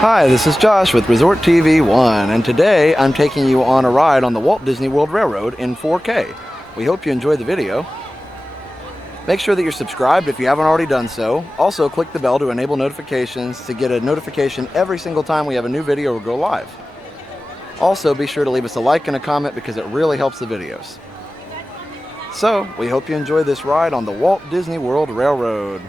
Hi, this is Josh with Resort TV 1, and today I'm taking you on a ride on the Walt Disney World Railroad in 4K. We hope you enjoyed the video. Make sure that you're subscribed if you haven't already done so. Also, click the bell to enable notifications to get a notification every single time we have a new video or go live. Also, be sure to leave us a like and a comment because it really helps the videos. So, we hope you enjoy this ride on the Walt Disney World Railroad.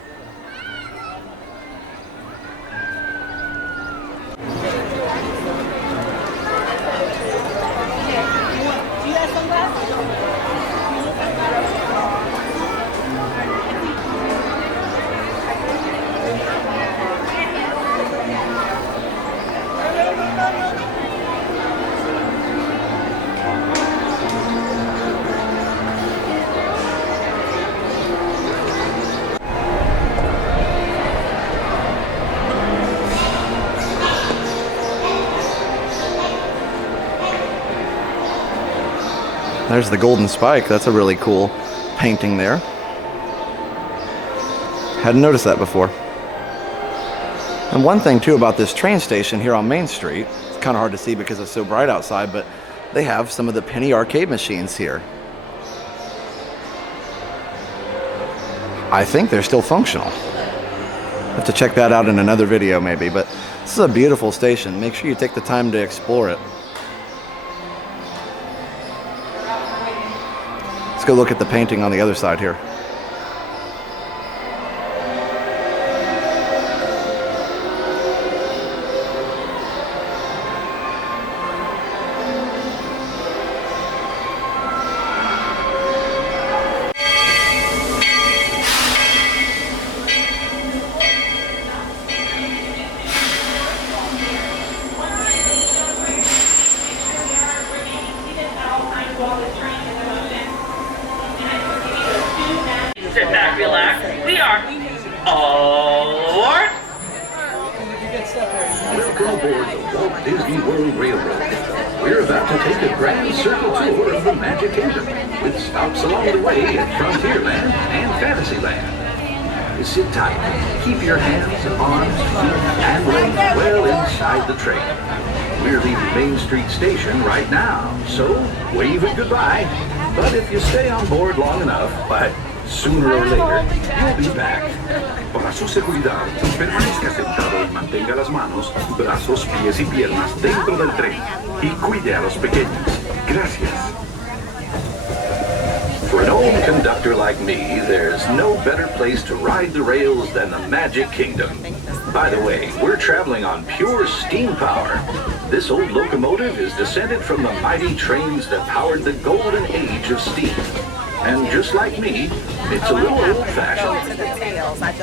There's the golden spike. That's a really cool painting there. Hadn't noticed that before. And one thing too about this train station here on Main Street, it's kind of hard to see because it's so bright outside, but they have some of the penny arcade machines here. I think they're still functional. Have to check that out in another video maybe, but this is a beautiful station. Make sure you take the time to explore it. Let's go look at the painting on the other side here. Sit back, relax. We are all aboard. Welcome aboard the Walt Disney World Railroad. We're about to take a grand circle tour of the Magic Kingdom, with stops along the way at Frontierland and Fantasyland. Sit tight, keep your hands, arms, feet, and legs well inside the train. We're leaving Main Street Station right now, so wave it goodbye. But if you stay on board long enough, why, sooner or later, you'll be back. Para su seguridad, permanezca sentado y mantenga las manos, brazos, pies y piernas dentro del tren y cuide a los pequeños. Gracias. For an old conductor like me, there's no better place to ride the rails than the Magic Kingdom. By the way, we're traveling on pure steam power. This old locomotive is descended from the mighty trains that powered the golden age of steam. And just like me, it's a little old-fashioned.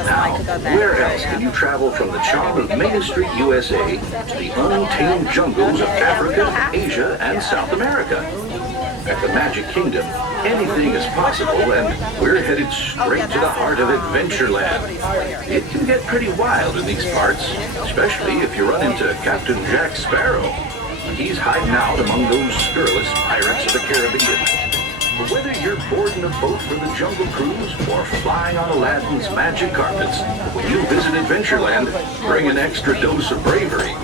Now, where else can you travel from the charm of Main Street, USA, to the untamed jungles of Africa, Asia, and South America? At the Magic Kingdom, anything is possible, and we're headed straight to the heart of Adventureland. It can get pretty wild in these parts, especially if you run into Captain Jack Sparrow. He's hiding out among those scurrilous pirates of the Caribbean. But whether you're boarding a boat for the Jungle Cruise or flying on Aladdin's magic carpets, when you visit Adventureland, bring an extra dose of bravery.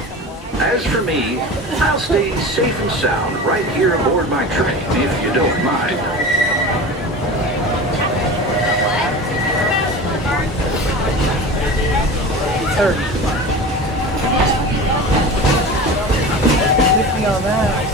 As for me, I'll stay safe and sound right here aboard my train, if you don't mind. On that.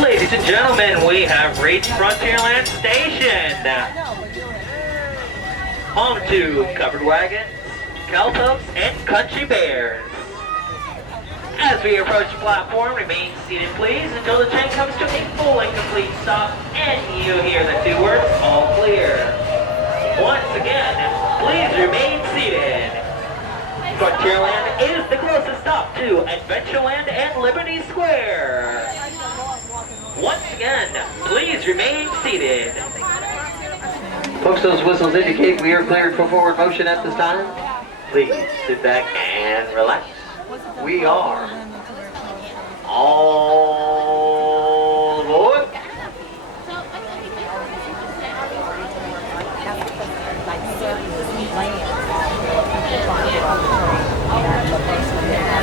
Ladies and gentlemen, we have reached Frontierland Station. Home to covered wagons, cowpokes, and country bears. As we approach the platform, remain seated please until the train comes to a full and complete stop and you hear the two words, all clear. Once again, please remain seated. Frontierland is the closest stop to Adventureland and Liberty Square. Once again, please remain seated. Folks, those whistles indicate we are cleared for forward motion at this time. Please sit back and relax. We are all aboard.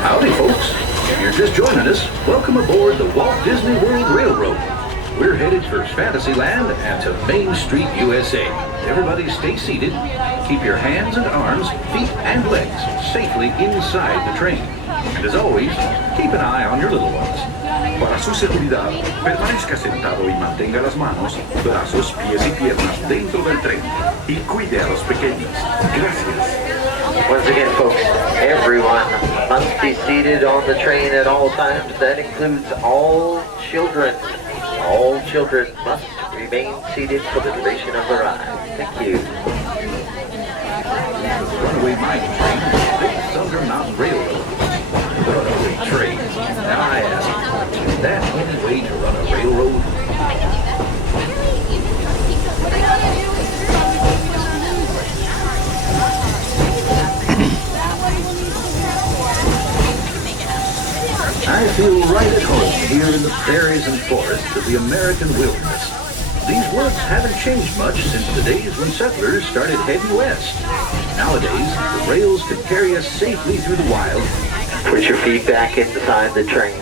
Howdy, folks. If you're just joining us, welcome aboard the Walt Disney World Railroad. We're headed for Fantasyland and to Main Street, USA. Everybody stay seated. Keep your hands and arms, feet and legs safely inside the train. And as always, keep an eye on your little ones. Para su seguridad, permanezca sentado y mantenga las manos, brazos, pies y piernas dentro del tren. Y cuide a los pequeños. Gracias. Once again, folks, everyone must be seated on the train at all times. That includes all children. All children must remain seated for the duration of the ride. Thank you. Runaway mine train, Big Thunder Mountain Railroad. Runaway train. Now I ask, is that any way to run a railroad? I feel right at home here in the prairies and forests of the American wilderness. These woods haven't changed much since the days when settlers started heading west. Nowadays, the rails can carry us safely through the wild. Put your feet back inside the train.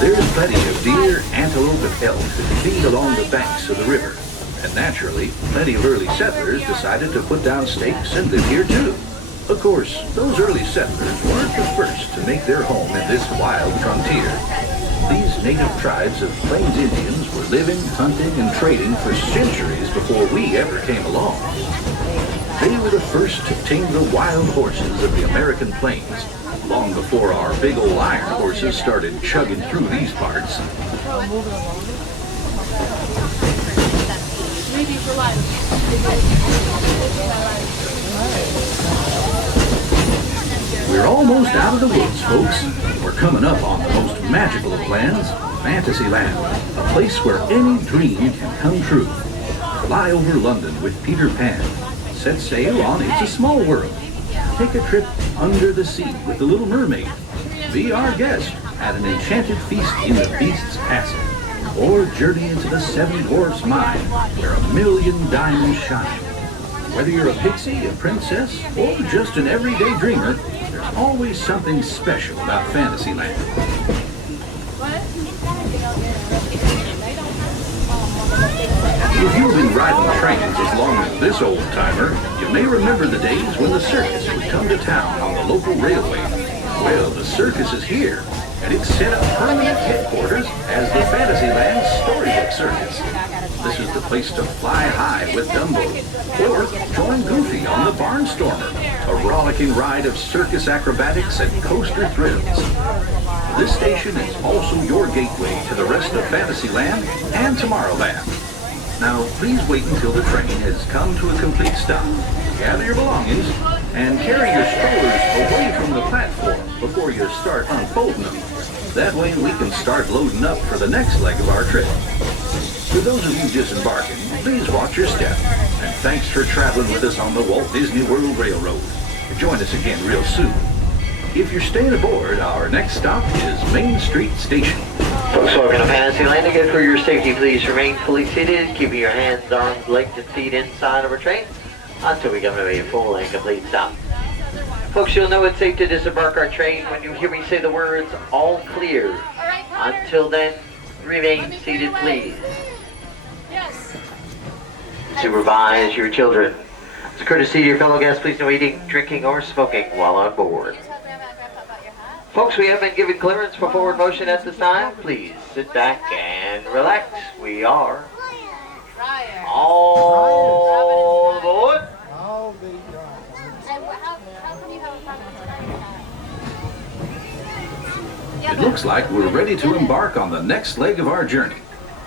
There's plenty of deer, antelope, and elk that feed along the banks of the river. And naturally, plenty of early settlers decided to put down stakes and live here too. Of course, those early settlers weren't the first to make their home in this wild frontier. These native tribes of Plains Indians were living, hunting, and trading for centuries before we ever came along. They were the first to tame the wild horses of the American plains, long before our big old iron horses started chugging through these parts. We're almost out of the woods, folks. We're coming up on the most magical of lands, Fantasyland, a place where any dream can come true. Fly over London with Peter Pan. Set sail on It's a Small World. Take a trip under the sea with the Little Mermaid. Be our guest at an enchanted feast in the Beast's Castle. Or journey into the Seven Dwarfs Mine, where 1,000,000 diamonds shine. Whether you're a pixie, a princess, or just an everyday dreamer, there's always something special about Fantasyland. If you've been riding trains as long as this old-timer, you may remember the days when the circus would come to town on the local railway. Well, the circus is here, and it's set up permanent headquarters as the Fantasyland Storybook Circus. This is the place to fly high with Dumbo, or join Goofy on the Barnstormer, a rollicking ride of circus acrobatics and coaster thrills. This station is also your gateway to the rest of Fantasyland and Tomorrowland. Now, please wait until the train has come to a complete stop. Gather your belongings and carry your strollers away from the platform before you start unfolding them. That way we can start loading up for the next leg of our trip. For those of you disembarking, please watch your step. And thanks for traveling with us on the Walt Disney World Railroad. Join us again real soon. If you're staying aboard, our next stop is Main Street Station. Folks, welcome to Fantasyland. Again, for your safety, please remain fully seated, keeping your hands, arms, legs, and feet inside of our train until we come to a full and complete stop. Folks, you'll know it's safe to disembark our train when you hear me say the words, all clear. Until then, remain seated, please. Supervise your children. As a courtesy to your fellow guests, please no eating, drinking, or smoking while on board. Folks, we have been given clearance for forward motion at this time. Please sit back and relax. We are all aboard. looks like we're ready to embark on the next leg of our journey.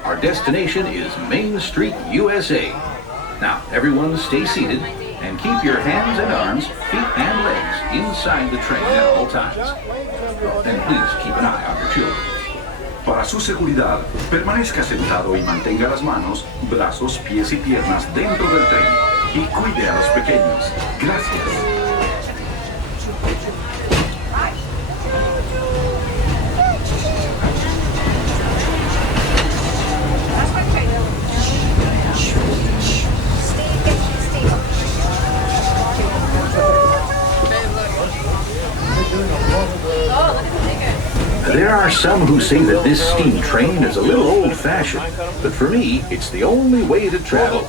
Our destination is Main Street, USA. Now, everyone stay seated and keep your hands and arms, feet and legs inside the train at all times. And please keep an eye on your children. Para su seguridad, permanezca sentado y mantenga las manos, brazos, pies y piernas dentro del tren. Y cuide a los pequeños. Gracias. There are some who say that this steam train is a little old-fashioned, but for me, it's the only way to travel.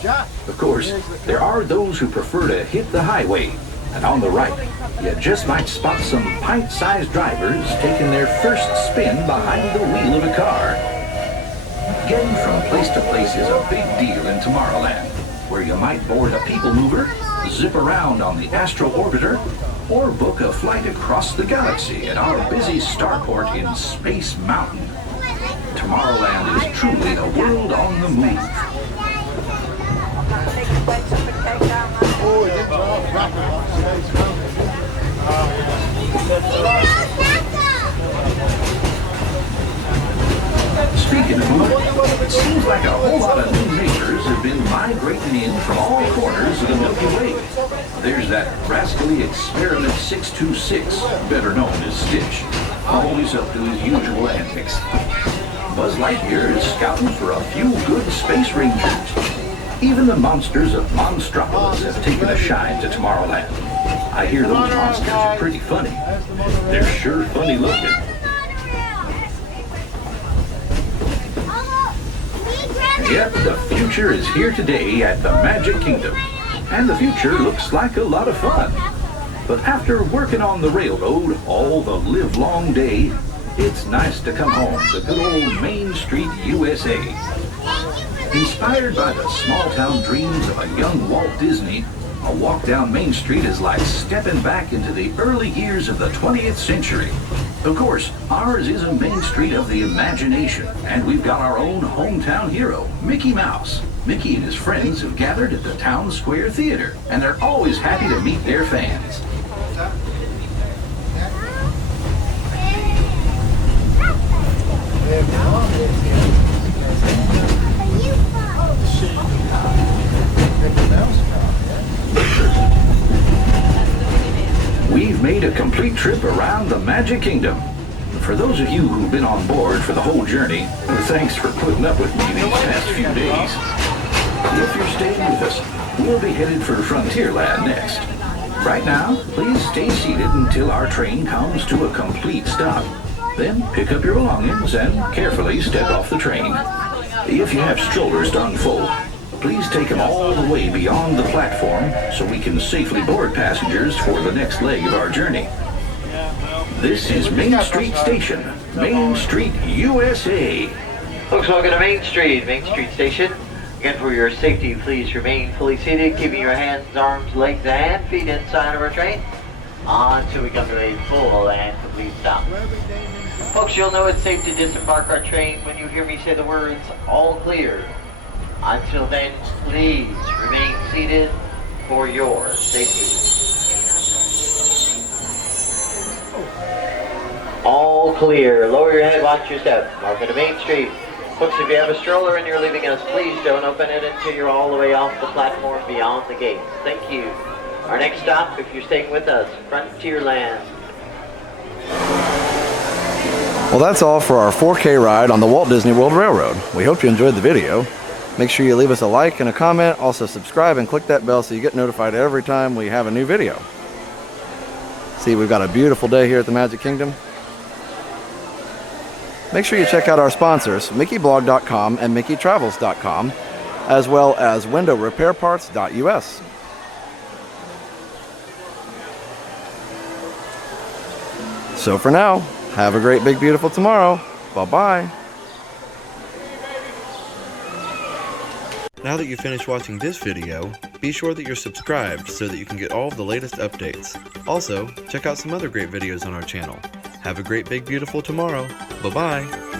Of course, there are those who prefer to hit the highway, and on the right, you just might spot some pint-sized drivers taking their first spin behind the wheel of a car. Getting from place to place is a big deal in Tomorrowland, where you might board a people mover, zip around on the Astro Orbiter, or book a flight across the galaxy at our busy starport in Space Mountain. Tomorrowland is truly a world on the move. Speaking of moving, it seems like a whole lot of new neighbors have been migrating in from all corners of the Milky Way. There's that rascally Experiment 626, better known as Stitch, always up to his usual antics. Buzz Lightyear is scouting for a few good space rangers. Even the monsters of Monstropolis have taken a shine to Tomorrowland. I hear those monsters are pretty funny. They're sure funny looking. Yep, the future is here today at the Magic Kingdom. And the future looks like a lot of fun. But after working on the railroad all the livelong day, it's nice to come home to good old Main Street, USA. Inspired by the small-town dreams of a young Walt Disney, a walk down Main Street is like stepping back into the early years of the 20th century. Of course, ours is a Main Street of the imagination, and we've got our own hometown hero, Mickey Mouse. Mickey and his friends have gathered at the Town Square Theater, and they're always happy to meet their fans. We've made a complete trip around the Magic Kingdom. For those of you who've been on board for the whole journey, thanks for putting up with me these past few days. If you're staying with us, we'll be headed for Frontierland next. Right now, please stay seated until our train comes to a complete stop. Then pick up your belongings and carefully step off the train. If you have strollers to unfold, please take them all the way beyond the platform so we can safely board passengers for the next leg of our journey. This is Main Street Station, Main Street, USA. Folks, welcome to Main Street Station. Again, for your safety, please remain fully seated, keeping your hands, arms, legs, and feet inside of our train until we come to a full and complete stop. Folks, you'll know it's safe to disembark our train when you hear me say the words, all clear. Until then, please remain seated for your safety. All clear. Lower your head, watch your step. Welcome to Main Street. Folks, if you have a stroller and you're leaving us, please don't open it until you're all the way off the platform beyond the gates. Thank you. Our next stop, if you're staying with us, Frontierland. Well, that's all for our 4K ride on the Walt Disney World Railroad. We hope you enjoyed the video. Make sure you leave us a like and a comment. Also subscribe and click that bell so you get notified every time we have a new video. See, we've got a beautiful day here at the Magic Kingdom. Make sure you check out our sponsors, mickeyblog.com and mickeytravels.com, as well as windowrepairparts.us. So for now, have a great, big, beautiful tomorrow. Bye-bye. Now that you've finished watching this video, be sure that you're subscribed so that you can get all of the latest updates. Also, check out some other great videos on our channel. Have a great, big, beautiful tomorrow. Bye-bye.